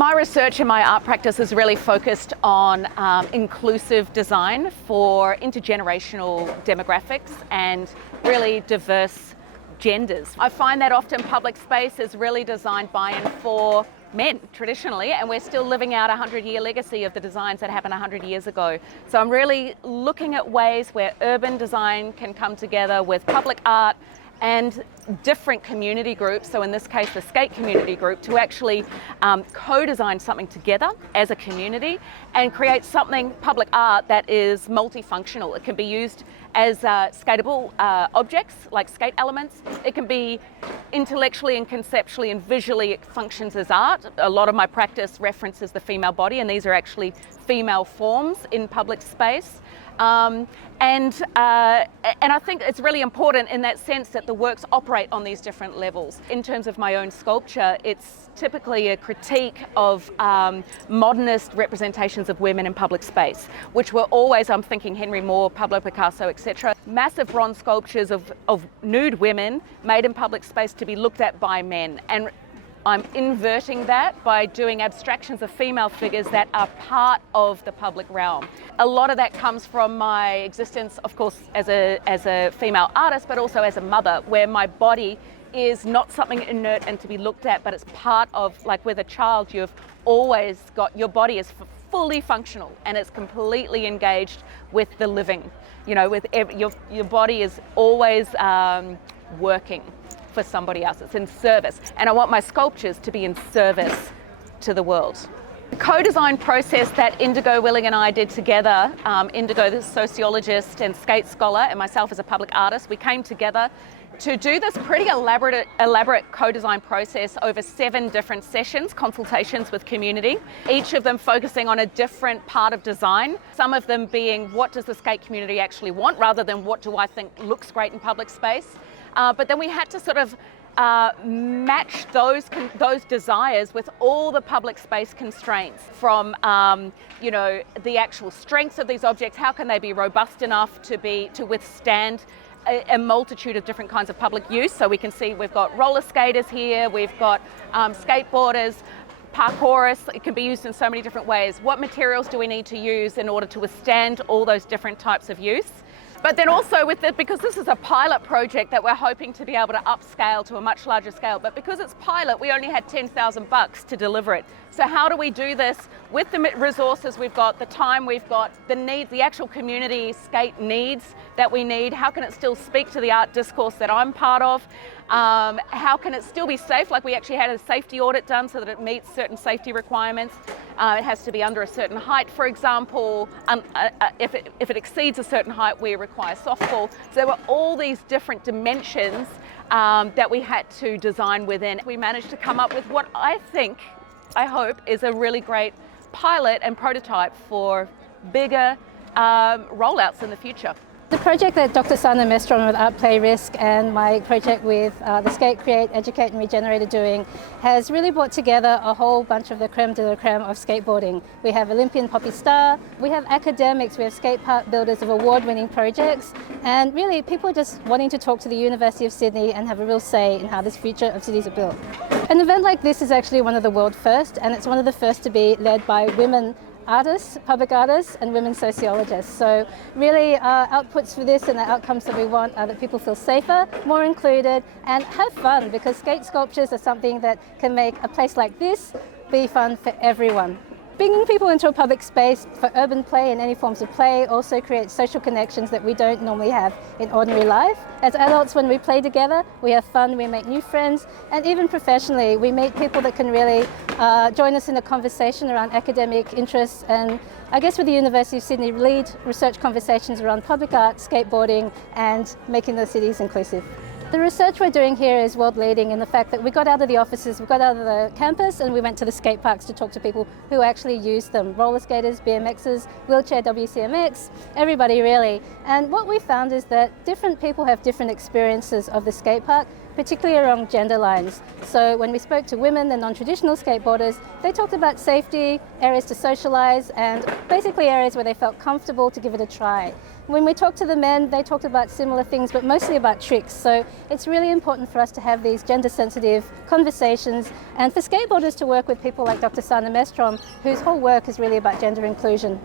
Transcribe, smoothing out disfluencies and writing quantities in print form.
My research and my art practice is really focused on inclusive design for intergenerational demographics and really diverse genders. I find that often public space is really designed by and for men traditionally, and we're still living out a 100-year legacy of the designs that happened 100 years ago. So I'm really looking at ways where urban design can come together with public art and different community groups, so in this case the skate community group, to actually co-design something together as a community and create something, public art, that is multifunctional. It can be used as skateable objects, like skate elements. It can be intellectually and conceptually and visually, it functions as art. A lot of my practice references the female body, and these are actually female forms in public space. And I think it's really important in that sense that the works operate on these different levels. In terms of my own sculpture, it's typically a critique of modernist representations of women in public space, which were always, I'm thinking Henry Moore, Pablo Picasso, etc. Massive bronze sculptures of nude women made in public space to be looked at by men. And I'm inverting that by doing abstractions of female figures that are part of the public realm. A lot of that comes from my existence, of course, as a female artist, but also as a mother, where my body is not something inert and to be looked at, but it's part of, like with a child, you've always got, your body is fully functional and it's completely engaged with the living. You know, with your body is always working for somebody else. It's in service, and I want my sculptures to be in service to the world. The co-design process that Indigo Willing and I did together, Indigo, the sociologist and skate scholar, and myself as a public artist, we came together to do this pretty elaborate co-design process over 7 different sessions, consultations with community, each of them focusing on a different part of design, some of them being what does the skate community actually want rather than what do I think looks great in public space. But then we had to sort of match those desires with all the public space constraints from you know, the actual strengths of these objects. How can they be robust enough to withstand a multitude of different kinds of public use? So we can see we've got roller skaters here, we've got skateboarders, parkourists. It can be used in so many different ways. What materials do we need to use in order to withstand all those different types of use? But then also because this is a pilot project that we're hoping to be able to upscale to a much larger scale, but because it's pilot, we only had $10,000 to deliver it. So how do we do this with the resources we've got, the time we've got, the needs, the actual community skate needs that we need? How can it still speak to the art discourse that I'm part of? How can it still be safe? Like, we actually had a safety audit done so that it meets certain safety requirements. It has to be under a certain height, for example. If it exceeds a certain height, we require softball. So there were all these different dimensions that we had to design within. We managed to come up with what I hope is a really great pilot and prototype for bigger rollouts in the future. The project that Dr. Sanné Mestrom with Art, Play, Risk and my project with the Skate, Create, Educate and Regenerate are doing has really brought together a whole bunch of the creme de la creme of skateboarding. We have Olympian Poppy Star, we have academics, we have skate park builders of award-winning projects, and really people just wanting to talk to the University of Sydney and have a real say in how this future of cities are built. An event like this is actually one of the world first, and it's one of the first to be led by women artists, public artists and women sociologists. So really our outputs for this and the outcomes that we want are that people feel safer, more included and have fun, because skate sculptures are something that can make a place like this be fun for everyone. Bringing people into a public space for urban play and any forms of play also creates social connections that we don't normally have in ordinary life. As adults, when we play together, we have fun, we make new friends, and even professionally, we meet people that can really join us in a conversation around academic interests, and I guess with the University of Sydney, lead research conversations around public art, skateboarding, and making the cities inclusive. The research we're doing here is world leading in the fact that we got out of the offices, we got out of the campus and we went to the skate parks to talk to people who actually use them. Roller skaters, BMXers, wheelchair WCMX, everybody really. And what we found is that different people have different experiences of the skate park, particularly around gender lines. So when we spoke to women, the non-traditional skateboarders, they talked about safety, areas to socialize, and basically areas where they felt comfortable to give it a try. When we talked to the men, they talked about similar things, but mostly about tricks. So it's really important for us to have these gender-sensitive conversations, and for skateboarders to work with people like Dr. Sanné Mestrom, whose whole work is really about gender inclusion.